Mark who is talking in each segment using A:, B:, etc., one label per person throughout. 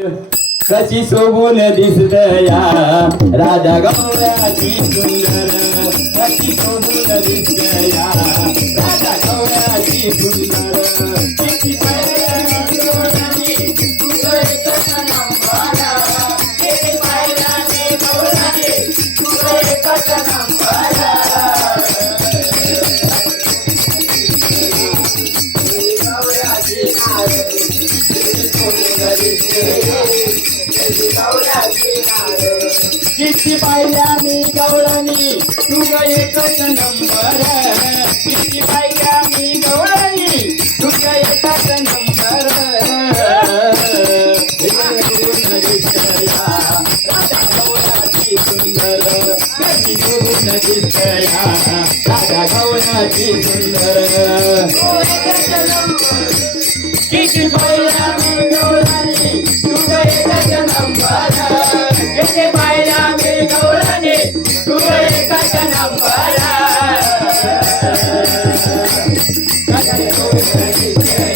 A: कशी शोभून दिसत या? राधा गौराची सुंदर कशी शोभून दिसत या? राधा गौराची सुंदर. किती पाहिल्या मी गवळणी? तुझा एकच नंबर. किती पाहिल्या मी गवळणी? तुझा एकच नंबर. सुंदर. कधी सुंदर. किती पाहिल्या मी गवळणी? Thank you.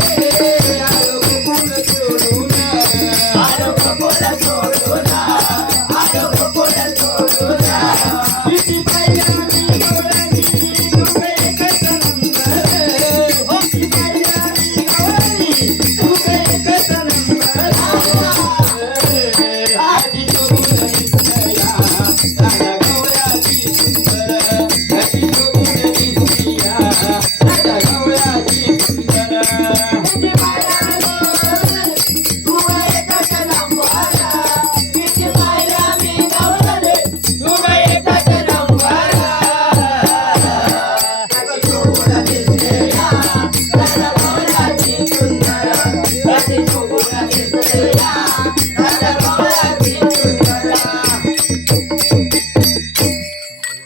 A: Gracias.